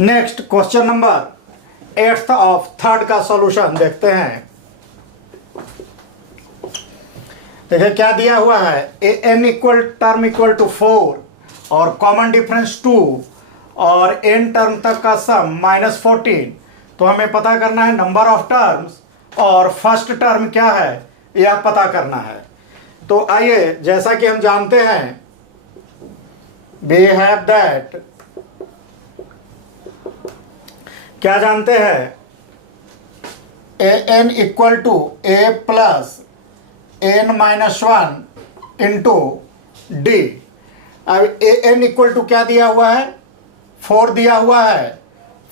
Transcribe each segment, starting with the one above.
Next question number 8th of 3rd का solution देखते हैं। देखिए क्या दिया हुआ है, a n equal term equal to 4 और कॉमन डिफरेंस 2 और एन टर्म तक का सम -14। तो हमें पता करना है नंबर ऑफ टर्म्स और फर्स्ट टर्म क्या है यह पता करना है। तो आइए, जैसा कि हम जानते हैं वी हैव दैट, क्या जानते हैं, a n equal to a plus n minus 1 into d. अब ए एन इक्वल टू क्या दिया हुआ है, 4 दिया हुआ है।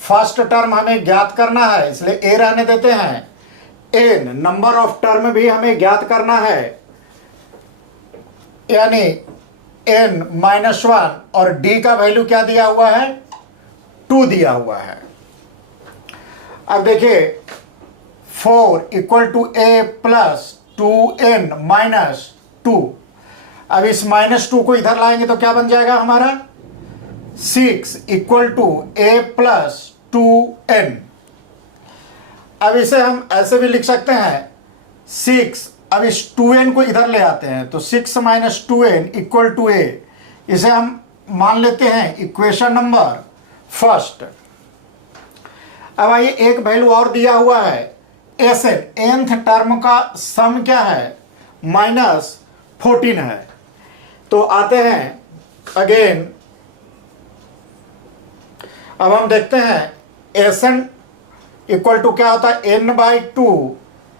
फर्स्ट टर्म हमें ज्ञात करना है, इसलिए ए रहने देते हैं। एन नंबर ऑफ टर्म भी हमें ज्ञात करना है, यानी एन -1 और डी का वैल्यू क्या दिया हुआ है, 2 दिया हुआ है। अब देखिए 4 equal to a plus 2n minus 2। अब इस -2 को इधर लाएंगे तो क्या बन जाएगा हमारा, 6 equal to a plus 2n। अब इसे हम ऐसे भी लिख सकते हैं 6, अब इस 2n को इधर ले आते हैं तो 6 - 2n इक्वल टू a। इसे हम मान लेते हैं इक्वेशन नंबर फर्स्ट। अब आइए, एक वैल्यू और दिया हुआ है, एस एन nth टर्म का सम क्या है, -14 है। तो आते हैं अगेन, अब हम देखते हैं एस एन इक्वल टू क्या होता है, n/2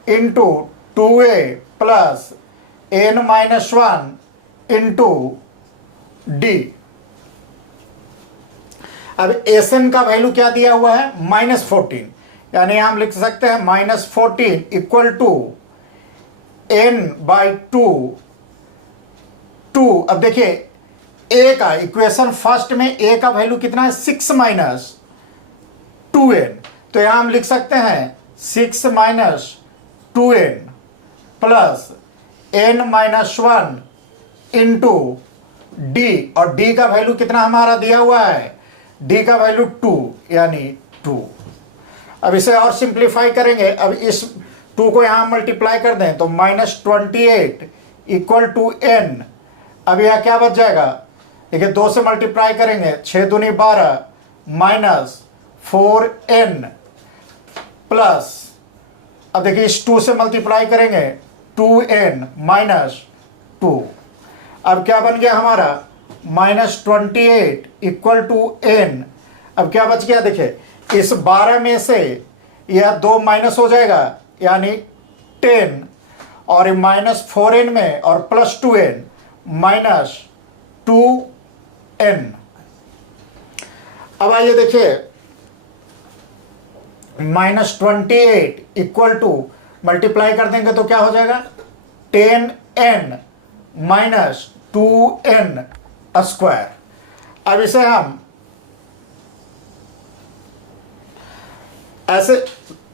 into 2a plus n-1 into d. अब एस एन का वैल्यू क्या दिया हुआ है, -14, यानी हम लिख सकते हैं -14 इक्वल टू n/2 2। अब देखिए ए का इक्वेशन फर्स्ट में ए का वैल्यू कितना है, 6 - 2n। तो यहां हम लिख सकते हैं 6 - 2n plus n-1 into D, और डी का वैल्यू कितना हमारा दिया हुआ है, डी का वैल्यू 2 यानी 2। अब इसे और सिंप्लीफाई करेंगे, अब इस 2 को यहां मल्टीप्लाई कर दें तो -28 इक्वल टू n। अब यह क्या बच जाएगा, देखिए 2 से मल्टीप्लाई करेंगे 6 दूनी 12 माइनस 4n प्लस, अब देखिए इस 2 से मल्टीप्लाई करेंगे 2n माइनस 2। अब क्या बन गया हमारा, -28 इक्वल टू n। अब क्या बच गया, देखिए इस 12 में से यह 2 माइनस हो जाएगा यानी 10, और -4n में और प्लस 2n -2n। अब आइए देखिए -28 इक्वल टू मल्टीप्लाई कर देंगे तो क्या हो जाएगा, 10n माइनस 2n स्क्वायर। अब इसे हम ऐसे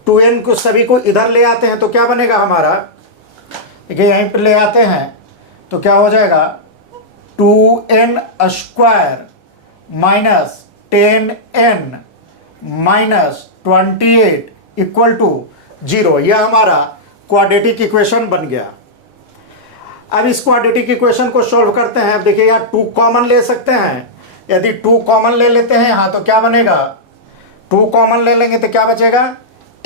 2n को सभी को इधर ले आते हैं तो क्या बनेगा हमारा, देखिए यहीं पर ले आते हैं तो क्या हो जाएगा, 2n स्क्वायर माइनस 10n माइनस 28 इक्वल टू 0। यह हमारा क्वाड्रेटिक इक्वेशन बन गया। अब इस क्वाड्रेटिक इक्वेशन को सॉल्व करते हैं। अब देखिए यार 2 कॉमन ले सकते हैं, यदि 2 कॉमन ले लेते हैं यहाँ तो क्या बनेगा, 2 कॉमन ले लेंगे तो क्या बचेगा,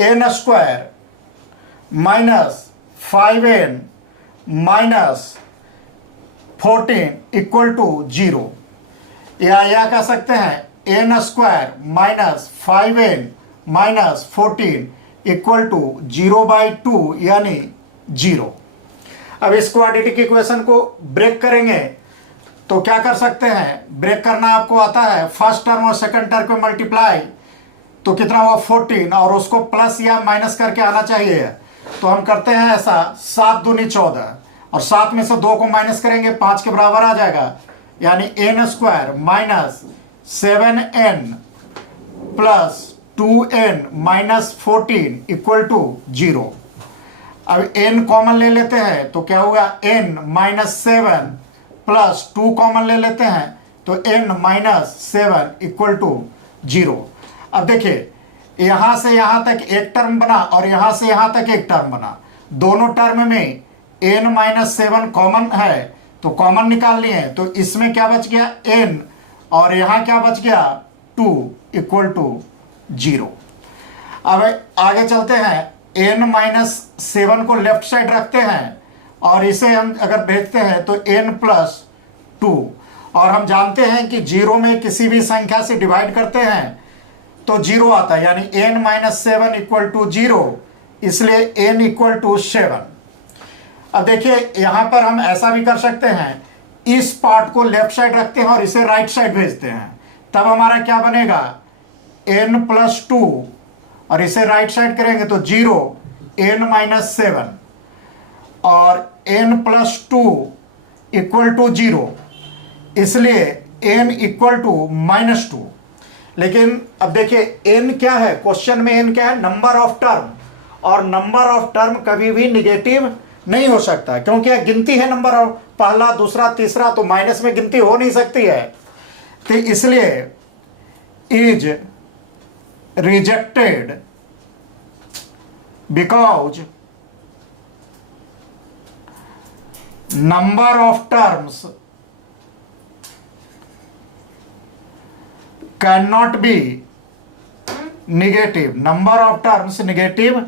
n square minus 5n minus 14 equal to 0। या कह सकते हैं n square minus 5n minus 14 equal to 0/2 यानी 0। अब इस क्वाड्रेटिक इक्वेशन को ब्रेक करेंगे तो क्या कर सकते हैं, ब्रेक करना आपको आता है, फर्स्ट टर्म और सेकंड टर्म को मल्टीप्लाई तो कितना हुआ 14, और उसको प्लस या माइनस करके आना चाहिए। तो हम करते हैं ऐसा, 7 दूनी 14 और 7 में से 2 को माइनस करेंगे 5 के बराबर आ जाएगा, यानी n square minus 7n plus 2n minus 14 equal to 0। अब n कॉमन ले लेते हैं तो क्या होगा, n -7 प्लस 2 कॉमन ले लेते हैं तो n -7 इक्वल टू 0। अब देखिए यहां से यहां तक एक टर्म बना और यहां से यहां तक एक टर्म बना, दोनों टर्म में n-7 कॉमन है तो कॉमन निकाल लिए, तो इसमें क्या बच गया n और यहां क्या बच गया 2 इक्वल टू 0। अब आगे चलते हैं, n-7 को लेफ्ट साइड रखते हैं और इसे हम अगर भेजते हैं तो n+2, और हम जानते हैं कि 0 में किसी भी संख्या से डिवाइड करते हैं तो 0 आता है, यानी n-7 इक्वल टू 0, इसलिए n इक्वल टू 7। अब देखिए यहां पर हम ऐसा भी कर सकते हैं, इस पार्ट को लेफ्ट साइड रखते हैं और इसे राइट साइड भेजते हैं, तब हमारा क्या बनेगा n+2 और इसे राइट साइड करेंगे तो 0 n-7 और n+2 इक्वल टू 0, इसलिए n इक्वल टू -2। लेकिन अब देखिए n क्या है, क्वेश्चन में n क्या है, नंबर ऑफ टर्म, और नंबर ऑफ टर्म कभी भी निगेटिव नहीं हो सकता क्योंकि यह गिनती है, नंबर ऑफ पहला दूसरा तीसरा, तो माइनस में गिनती हो नहीं सकती है, तो इसलिए is rejected because number of terms can not be negative, number of terms negative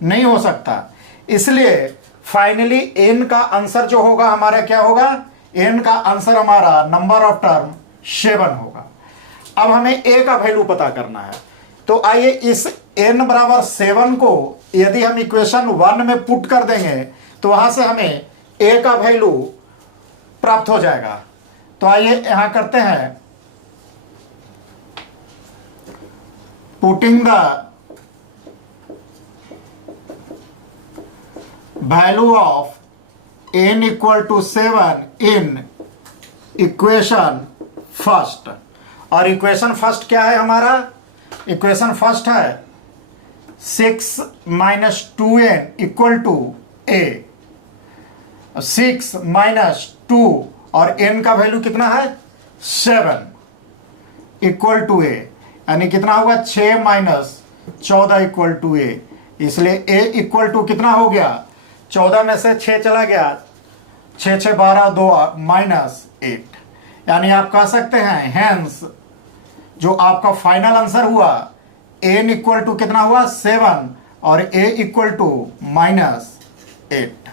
नहीं हो सकता, इसलिए फाइनली n का आंसर जो होगा हमारा क्या होगा, n का आंसर हमारा नंबर ऑफ टर्म 7 होगा। अब हमें a का वैल्यू पता करना है, तो आइए इस n बराबर 7 को यदि हम इक्वेशन 1 में पुट कर देंगे तो वहां से हमें a का वैल्यू प्राप्त हो जाएगा। तो आइए यहां करते हैं, putting the value of n equal to 7 in equation first, और इक्वेशन फर्स्ट क्या है हमारा, इक्वेशन फर्स्ट है 6 - 2n इक्वल टू a, 6 - 2 और n का वैल्यू कितना है 7 इक्वल टू a, यानी कितना होगा 6 - 14 इक्वल टू a, इसलिए a इक्वल टू कितना हो गया, 14 में से 6 चला गया, 6 6 12 2 -8, यानी आप कह सकते हैं हेंस जो आपका फाइनल आंसर हुआ n इक्वल टू कितना हुआ 7 और a इक्वल टू -8।